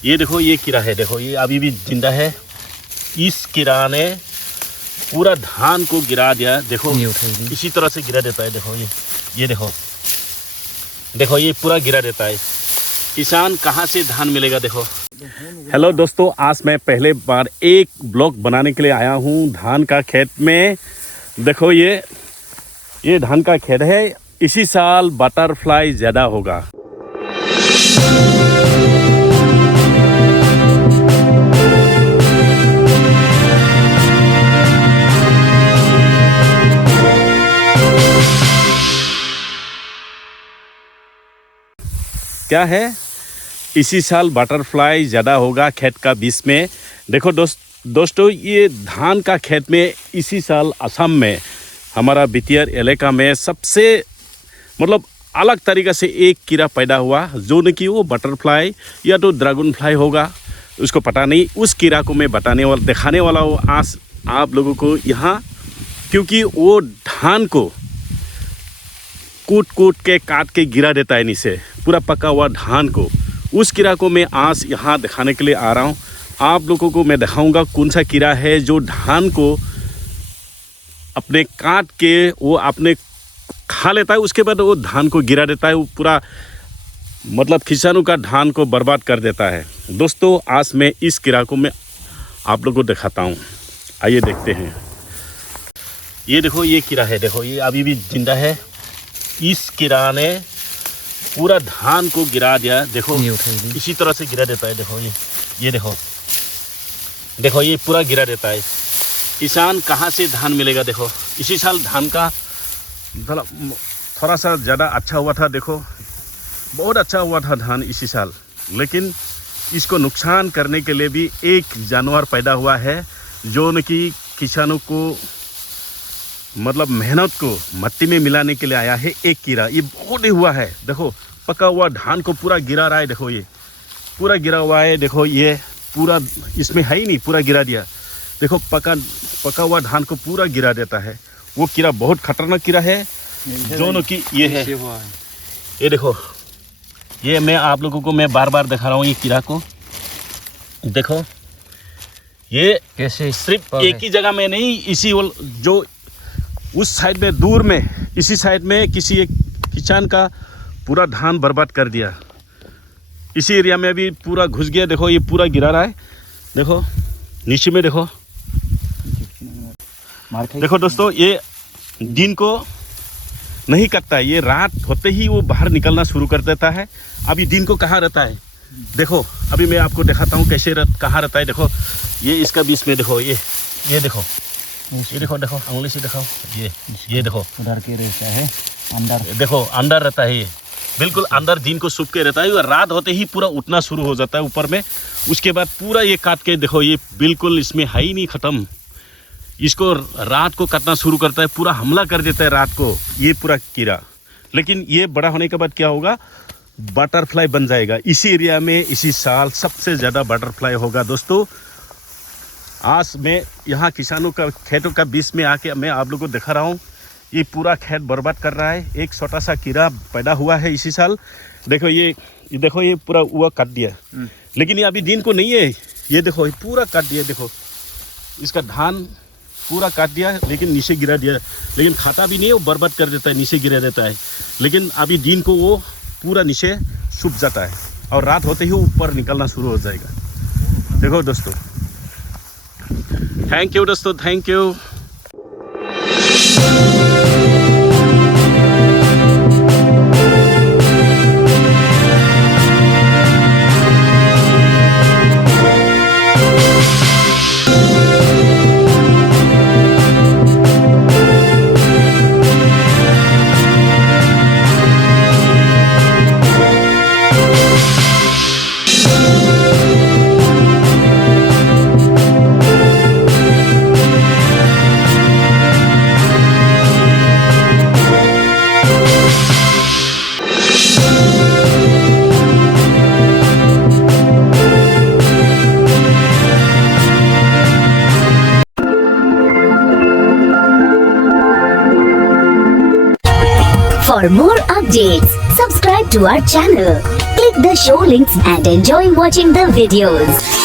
ये देखो ये कीड़ा है, देखो ये अभी भी जिंदा है। इस कीड़ा ने पूरा धान को गिरा दिया। देखो इसी तरह से गिरा देता है। देखो ये देखो देखो ये पूरा गिरा देता है। किसान कहाँ से धान मिलेगा? देखो। हेलो दोस्तों, आज मैं पहले बार एक ब्लॉग बनाने के लिए आया हूँ धान का खेत में। देखो ये धान का खेत है। इसी साल बटरफ्लाई ज़्यादा होगा। क्या है? इसी साल बटरफ्लाई ज़्यादा होगा खेत का बीच में। देखो दोस्तों ये धान का खेत में इसी साल असम में हमारा बीटीआर इलाका में सबसे मतलब अलग तरीक़े से एक कीड़ा पैदा हुआ, जो न कि वो बटरफ्लाई या तो ड्रैगन फ्लाई होगा, उसको पता नहीं। उस कीड़ा को मैं दिखाने वाला हूँ आज आप लोगों को यहाँ, क्योंकि वो धान को कूट के काट के गिरा देता है नीचे, पूरा पका हुआ धान को। उस कीड़ा को मैं आज यहाँ दिखाने के लिए आ रहा हूँ। आप लोगों को मैं दिखाऊंगा कौन सा कीड़ा है जो धान को अपने काट के वो अपने खा लेता है, उसके बाद वो धान को गिरा देता है। वो पूरा मतलब किसानों का धान को बर्बाद कर देता है। दोस्तों आज मैं इस कीड़ा को मैं आप लोगों को दिखाता हूँ, आइए देखते हैं। ये देखो ये कीड़ा है, देखो ये अभी भी जिंदा है। इस कीड़ा ने पूरा धान को गिरा दिया। देखो इसी तरह से गिरा देता है। देखो ये देखो ये पूरा गिरा देता है। किसान कहाँ से धान मिलेगा? देखो इसी साल धान का थोड़ा सा ज़्यादा अच्छा हुआ था। देखो बहुत अच्छा हुआ था धान इसी साल, लेकिन इसको नुकसान करने के लिए भी एक जानवर पैदा हुआ है, जो न कि किसानों को मतलब मेहनत को मट्टी में मिलाने के लिए आया है। एक कीड़ा ये बहुत ही हुआ है। देखो पका हुआ धान को पूरा गिरा रहा है। देखो ये पूरा गिरा हुआ है। देखो ये पूरा इसमें है ही नहीं, पूरा गिरा दिया। देखो पका हुआ धान को पूरा गिरा देता है। वो कीड़ा बहुत खतरनाक कीड़ा है, जो न कि ये है। ये देखो ये मैं आप लोगों को मैं बार बार दिखा रहा हूँ ये कीड़ा को। देखो ये कैसे सिर्फ एक ही जगह में नहीं, इसी जो उस साइड में दूर में इसी साइड में किसी एक किसान का पूरा धान बर्बाद कर दिया। इसी एरिया में भी पूरा घुस गया। देखो ये पूरा गिरा रहा है। देखो नीचे में देखो देखो दोस्तों ये दिन को नहीं कटता है, ये रात होते ही वो बाहर निकलना शुरू कर देता है। अभी दिन को कहाँ रहता है? देखो अभी मैं आपको दिखाता हूँ कैसे कहाँ रहता है। देखो ये इसका बीच में देखो ये देखो ये देखो उंगली से दिखाओ। ये देखो उधर के रहता है अंदर। देखो अंदर रहता है, ये बिल्कुल अंदर दिन को छुप के रहता है। रात होते ही पूरा उठना शुरू हो जाता है ऊपर में। उसके बाद पूरा ये काट के देखो ये बिल्कुल इसमें है ही नहीं ख़त्म। इसको रात को काटना शुरू करता है, पूरा हमला कर देता है रात को ये पूरा कीड़ा। लेकिन ये बड़ा होने के बाद क्या होगा? बटरफ्लाई बन जाएगा। इसी एरिया में इसी साल सबसे ज़्यादा बटरफ्लाई होगा। दोस्तों आज मैं यहाँ किसानों का खेतों का बीच में आके मैं आप लोगों को दिखा रहा हूँ। ये पूरा खेत बर्बाद कर रहा है। एक छोटा सा कीड़ा पैदा हुआ है इसी साल। देखो ये देखो ये पूरा हुआ काट दिया, लेकिन ये अभी दिन को नहीं है। ये देखो ये पूरा काट दिया। देखो इसका धान पूरा काट दिया, लेकिन नीचे गिरा दिया। लेकिन खाता भी नहीं, वो बर्बाद कर देता है, नीचे गिरा देता है। लेकिन अभी दिन को वो पूरा नीचे छुप जाता है और रात होते ही ऊपर निकलना शुरू हो जाएगा। देखो दोस्तों, थैंक यू दोस्तों, thank you. For more updates, subscribe to our channel, click the show links and enjoy watching the videos.